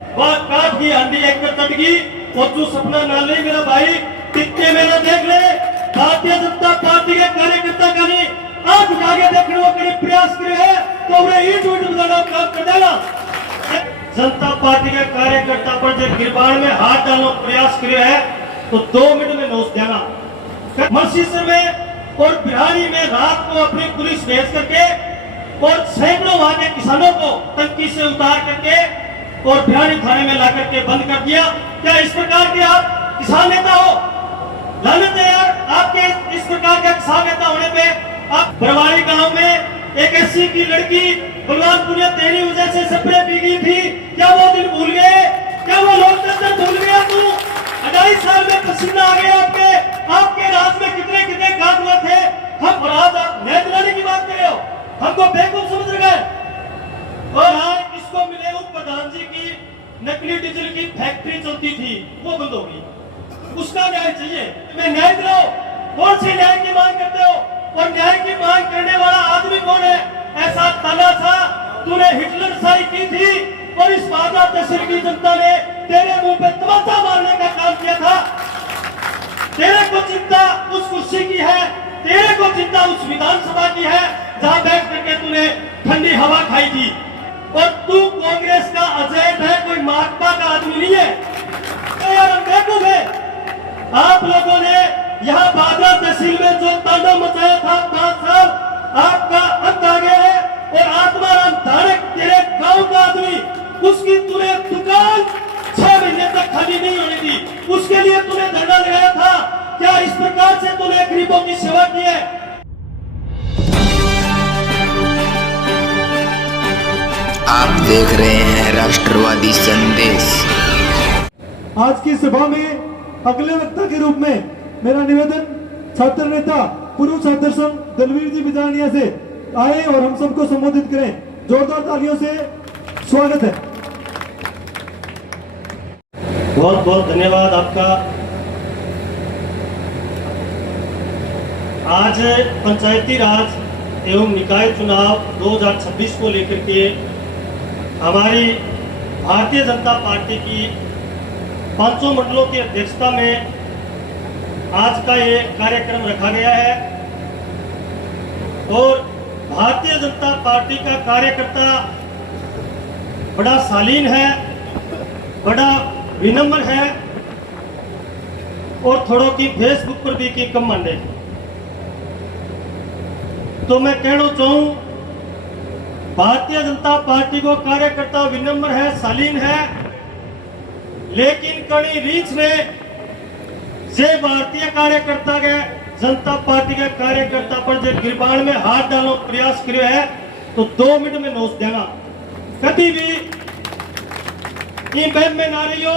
काट की हांडी एक कट गई और तू सपना ना ले मेरा भाई, टिक्के मेरा देख ले। भारतीय जनता पार्टी के कार्यकर्ता का नहीं आंख उठा के देखने वो कड़ी प्रयास करे है तो उन्हें ईट उठ बजाना काम कर देगा। जनता पार्टी के कार्यकर्ता पर जब गिरबान में हाथ डालने प्रयास करे है तो 2 मिनट में नोच देना। मसीसर में और बिहारी में रात को अपनी पुलिस भेज करके और सैकड़ों वहां के किसानों को टंकी से उतार करके और बिहारी थाने में ला करके बंद कर दिया। क्या इस प्रकार के आप किसान नेता हो? लानत है यार आपके इस प्रकार का किसान नेता होने पे। आप बरवाड़ी गांव में एक एससी की लड़की बलवानपुर में तेरी वजह से स्प्रे पी गई थी, क्या वो दिन भूल गए? क्या वो लोकतंत्र भूल गया तू? 2.5 साल में पसीना आ गया आपके राज में कितने कितने कांड हुए थे। हम आज आप न्याय दिलाने की बात कर रहे हो, हमको बेवकूफ समझ रहे हैं। और आज इसको मिले उप प्रधान जी की नकली डीजल की फैक्ट्री चलती थी वो बंद हो गई, उसका न्याय चाहिए। तुम्हें न्याय दिलाओ, कौन से न्याय की मांग करते हो? और न्याय की मांग करने वाला आदमी कौन है? ऐसा तानाशाह तूने हिटलर शाही की थी और इस बाधा तहसील की जनता ने तेरे मुंह पे तमाचा मारने का काम किया था। तेरे को चिंता उस कुर्सी की है, तेरे को चिंता उस विधानसभा की है जहां बैठ करके तूने ठंडी हवा खाई थी। और तू कांग्रेस का अजैब है, कोई माकपा का आदमी नहीं है। तो यार हम बेवकूफ है। आप लोगों ने यहाँ बादरा तहसील में जो तांडव मचाया था 5 साल, आपका अंत आ गया है। और आत्माराम धारक तेरे गांव का आदमी, उसकी तूने दुकान 6 महीने तक खाली नहीं होने दी, उसके लिए तूने धरना लगाया था। क्या इस प्रकार से तूने गरीबों की सेवा की है? आप देख रहे हैं राष्ट्रवादी संदेश। आज की सभा में अगले वक्ता के रूप में मेरा निवेदन छात्र नेता पूर्व छात्र संघ दलवीर जी बिजानिया से आए और हम सबको संबोधित करें। जोरदार तालियों से स्वागत है। बहुत बहुत धन्यवाद आपका। आज पंचायती राज एवं निकाय चुनाव 2026 को लेकर के हमारी भारतीय जनता पार्टी की 500 मंडलों की अध्यक्षता में आज का ये कार्यक्रम रखा गया है। और भारतीय जनता पार्टी का कार्यकर्ता बड़ा शालीन है, बड़ा विनम्र है और थोड़ों की फेसबुक पर भी की कम माने। तो मैं कहना चाहूं भारतीय जनता पार्टी को कार्यकर्ता विनम्र है, शालीन है, लेकिन कड़ी रीच में से भारतीय कार्यकर्ता के जनता पार्टी के कार्यकर्ता पर जब गिरबान में हाथ डालने प्रयास करे है तो 2 मिनट में नोच देना। कभी भी बहम में ना रही हो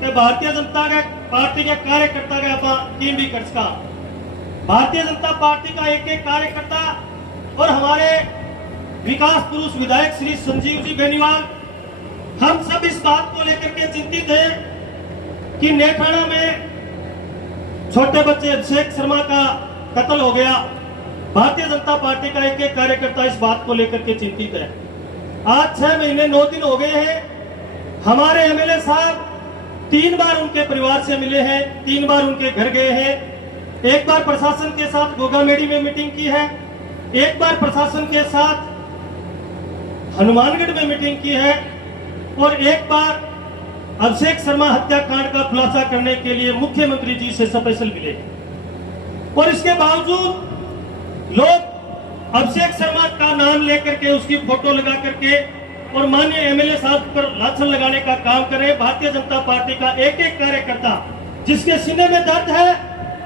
कि भारतीय जनता के पार्टी के कार्यकर्ता के आप भी कर सका। भारतीय जनता पार्टी का एक एक कार्यकर्ता और हमारे विकास पुरुष विधायक श्री संजीव जी बेनीवाल, हम सब इस बात को लेकर के चिंतित हैं कि नेठाना में छोटे बच्चे अभिषेक शर्मा का कत्ल हो गया। भारतीय जनता पार्टी का एक एक कार्यकर्ता इस बात को लेकर के चिंतित है। आज 6 महीने 9 दिन हो गए हैं। हमारे एमएलए साहब 3 बार उनके परिवार से मिले हैं, 3 बार उनके घर गए हैं। एक बार प्रशासन के साथ गोगामेड़ी में मीटिंग की है, एक बार प्रशासन के साथ हनुमानगढ़ में मीटिंग की है और एक बार अभिषेक शर्मा हत्याकांड का खुलासा करने के लिए मुख्यमंत्री जी से स्पेशल मिले। और इसके बावजूद लोग अभिषेक शर्मा का नाम लेकर के उसकी फोटो लगा करके और माननीय एमएलए साहब पर लाछन लगाने का काम करे। भारतीय जनता पार्टी का एक एक कार्यकर्ता जिसके सीने में दर्द है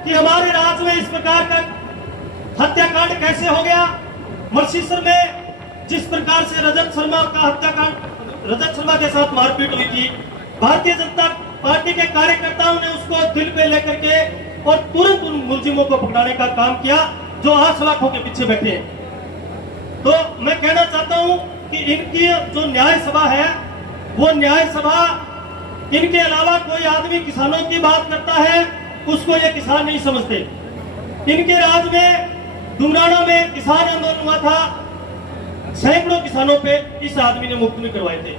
कि हमारे राज्य में इस प्रकार का हत्याकांड कैसे हो गया। मर्सीसर में जिस प्रकार से रजत शर्मा का हत्याकांड, रजत शर्मा के साथ मारपीट हुई थी, भारतीय जनता पार्टी के कार्यकर्ताओं ने उसको दिल पे लेकर के और तुरंत उन मुलजिमों को पकड़ाने का काम किया जो आज सलाखों के पीछे बैठे हैं। तो मैं कहना चाहता हूं कि इनकी जो न्याय सभा है वो न्याय सभा, इनके अलावा कोई आदमी किसानों की बात करता है उसको ये किसान नहीं समझते। इनके राज में डुमराना में किसान आंदोलन हुआ था, सैकड़ों किसानों पे इस आदमी ने मुफ्त में करवाए थे।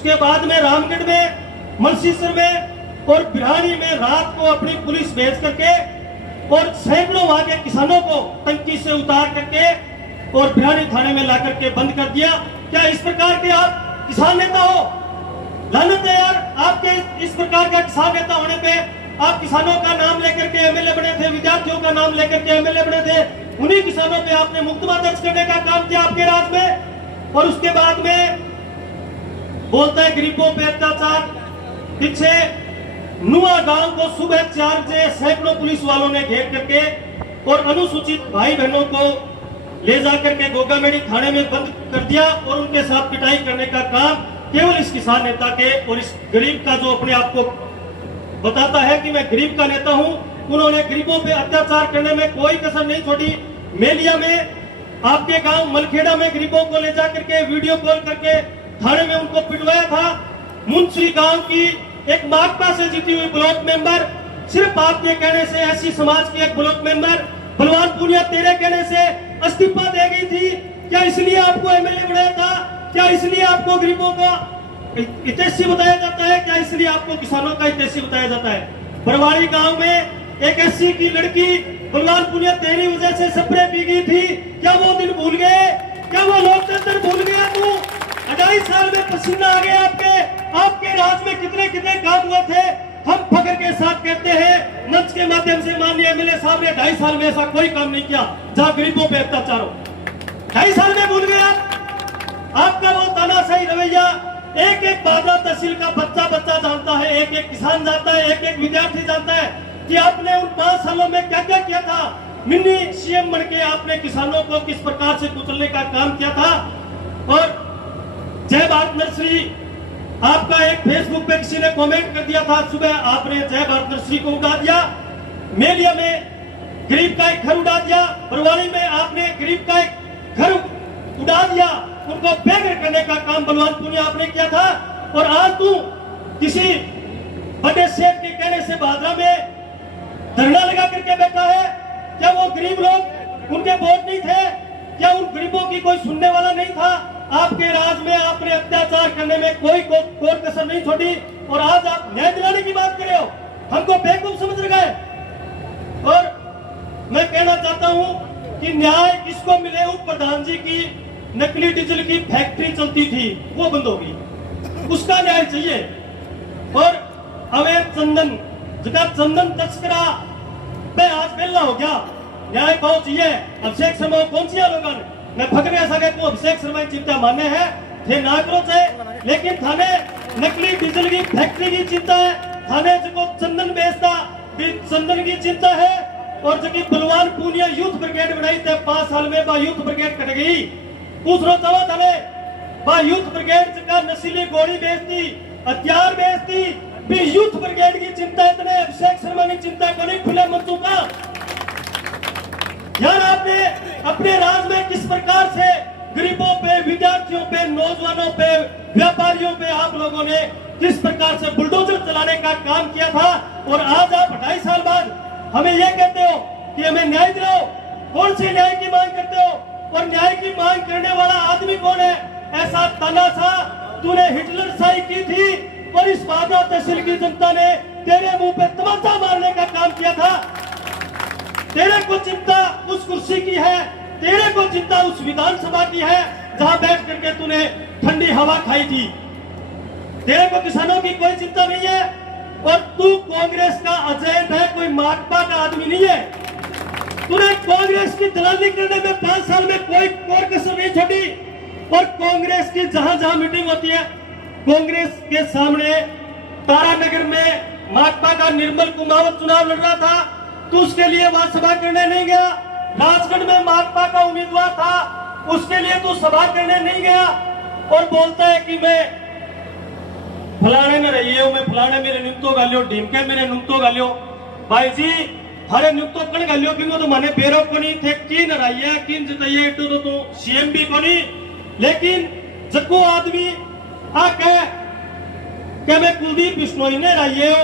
उसके बाद में रामगढ़ में, मलसीसर में और बिहारी में रात को अपनी पुलिस भेज करके और सैकड़ों वहां के किसानों को टंकी से उतार करके और बिहारी थाने में ला करके बंद कर दिया। क्या इस प्रकार के आप किसान नेता हो? लानत है यार, आपके इस प्रकार का किसान नेता होने पे। आप किसानों का नाम लेकर के एमएलए बने थे, विद्यार्थियों का नाम लेकर के एमएलए बने थे, उन्हीं किसानों पे आपने मुकदमा दर्ज करने का काम किया आपके राज में। और उसके बाद में बोलता है गरीबों पे अत्याचार। पीछे नुआ गांव को सुबह 4 बजे सैकड़ों पुलिस वालों ने घेर करके और अनुसूचित भाई बहनों को ले जाकर के गोगामेड़ी थाने में बंद कर दिया और उनके साथ पिटाई करने का काम केवल इस किसान नेता के और इस गरीब का, जो अपने आप को बताता है कि मैं गरीब का नेता हूं, उन्होंने गरीबों पे अत्याचार करने में कोई कसर नहीं छोड़ी। मेलिया में, आपके गांव मलखेड़ा में गरीबों को ले जाकर के वीडियो कॉल करके थाने में उनको पिटवाया था। मुंशी गांव की एक माकपा से जीती हुई ब्लॉक मेंबर, सिर्फ आपके कहने से ऐसी समाज की एक ब्लॉक मेंबर बलवान पूनिया तेरे कहने से इस्तीफा दे गई थी। क्या इसलिए आपको एमएलए बनाया था? क्या इसलिए आपको गरीबों का हितैषी बताया जाता है? क्या इसलिए आपको किसानों का हितैषी बताया जाता है? बरवाड़ी गांव में एक एससी की लड़की बलवान पूनिया तेरी वजह से स्प्रे पी गई थी। क्या वो दिन भूल गए? क्या वो लोकतंत्र भूल गया तू? 2.5 साल में पसीना आ गया आपके राज में कितने कितने काम हुए थे। हम फख्र के साथ कहते हैं मंच के माध्यम से, माननीय एमएलए साहब ने 2.5 साल में ऐसा कोई काम नहीं किया जहां गरीबों पे अत्याचार हो। 2.5 साल में भूल गए आप? आपका वो तानाशाही रवैया, एक एक बादरा तहसील का बच्चा जानता है, एक एक किसान जानता है, एक एक विद्यार्थी जानता है कि आपने उन 5 सालों में क्या क्या किया था। मिनी सीएम बन के आपने किसानों को किस प्रकार से कुचलने का काम किया था। और जय भारत नर्सरी, आपका एक फेसबुक पे किसी ने कमेंट कर दिया था, सुबह आपने जय भारत नर्सरी को उड़ा दिया। मेलिया में गरीब का एक घर उड़ा दिया, बरवाड़ी में आपने गरीब का एक घर उड़ा दिया, उनको बेघर करने का काम बलवान पूनिया आपने किया था। और आज तू किसी बड़े शेख के कहने से बादरा में धरना लगा करके बैठा है। क्या वो गरीब लोग, उनके वोट नहीं थे? क्या उन गरीबों की कोई सुनने वाला नहीं था? आपके राज में आपने अत्याचार करने में कोई कसर नहीं छोड़ी और आज आप न्याय दिलाने की बात कर रहे हो। हमको बेवकूफ समझ गए। और मैं कहना चाहता हूं कि न्याय किसको मिले? उप प्रधान जी की नकली डीजल की फैक्ट्री चलती थी, वो बंद होगी, उसका न्याय चाहिए। और अवैध चंदन, जगह चंदन तस्करा पे आज बेला हो गया, न्याय पाओ चाहिए। अभिषेक शर्मा कौन सी लोगों ने मैं फकर ऐसा कहता हूं, अभिषेक शर्मा की चिंता माने है थे ना करो चाहे, लेकिन थाने नकली डीजल की फैक्ट्री की चिंता है, थाने जो चंदन बेचता चंदन की चिंता है। और जो बलवान पूनिया यूथ ब्रिगेड बनाई थे 5 साल में, बा यूथ ब्रिगेड कट गई। दूसरा चावा थाने बा यूथ ब्रिगेड का नशीली गोली बेचती, हथियार बेचती भी यूथ ब्रिगेड की चिंता इतने, अभिषेक शर्मा की चिंता को नहीं खुले मंचों का। यार आपने अपने राज में किस प्रकार से गरीबों पे, विद्यार्थियों पे, नौजवानों पे, व्यापारियों पे आप लोगों ने किस प्रकार से बुलडोजर चलाने का काम किया था। और आज आप 2.5 साल बाद हमें यह कहते हो कि हमें न्याय दिलाओ। कौन से न्याय की मांग करते हो? और न्याय की मांग करने वाला आदमी कौन है? ऐसा तानाशाह तूने हिटलर शाही की थी और इस बादरा तहसील की जनता ने तेरे मुंह पे तमाचा मारने का काम किया था। तेरे को चिंता उस कुर्सी की है, तेरे को चिंता उस विधानसभा की है जहां बैठ करके तूने ठंडी हवा खाई थी। तेरे को किसानों की कोई चिंता नहीं है। और तू कांग्रेस का एजेंट है, कोई माकपा का आदमी नहीं है। तूने कांग्रेस की दलाली करने में 5 साल में कोई कसर नहीं छोड़ी। और कांग्रेस की जहां जहां मीटिंग होती है, कांग्रेस के सामने तारानगर में माकपा का निर्मल कुमावत चुनाव लड़ रहा था, तो उसके लिए वहां सभा करने नहीं गया। राजगढ़ में माकपा का उम्मीदवार था, उसके लिए तू सभा करने नहीं गया। और बोलता है कि मैं फलाने में रही हूं, मैं फलाने मेरे निम्तो गालियो, ढीमके मेरे निम्तो गालियो। भाई जी हरे निम्तो कण गालियो कि वो तो माने बेरो को नहीं थे, की नराइया किन जिताइए तो सीएम भी को नहीं। लेकिन जको आदमी आके क्या मैं कुलदीप बिश्नोई ने रहिए हो,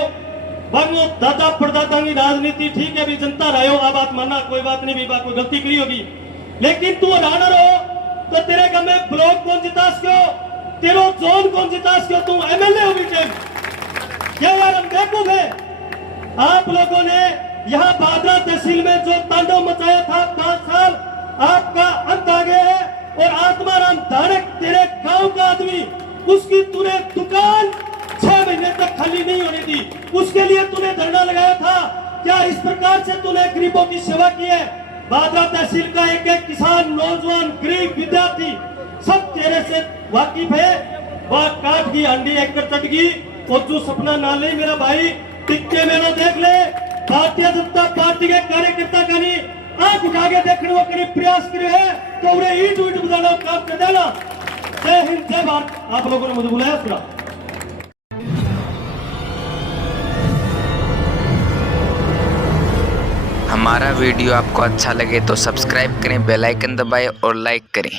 वो दादा परदादा की राजनीति ठीक है, भी जनता रहे हो, आ बात मानना कोई बात नहीं, भी बात कोई गलती करी होगी। लेकिन तू रानर हो तो तेरे गम में ब्लॉक कौन जितास क्यों? तेरो जोन कौन जितास क्यों तू एमएलए हो बीच क्या यार हम बेवकूफ है। आप लोगों ने यहाँ बादरा तहसील में जो तांडव मचाया था 5 साल, आपका अंत आ गया है। और आत्माराम धारक तेरे गांव का आदमी, उसकी तूने दुकान 6 महीने तक खाली नहीं होने दी, उसके लिए तूने धरना लगाया था। क्या इस प्रकार से तूने गरीबों की सेवा की है? बादरा तहसील का एक एक किसान, नौजवान, गरीब, विद्यार्थी सब तेरे से वाकिफ है। वह काट की अंडी एक चट गई और जो सपना ना ले मेरा भाई टिक्के में ना देख ले। भारतीय जनता पार्टी के कार्यकर्ता का नहीं आंख उठा के देखने वो करीब प्रयास करे है तो उन्हें ईट उठ बजाना काम कर देना। जय हिंद, जय भारत। आप लोगों ने मुझे बुलाया पूरा। हमारा वीडियो आपको अच्छा लगे तो सब्सक्राइब करें, बेल आइकन दबाएं और लाइक करें।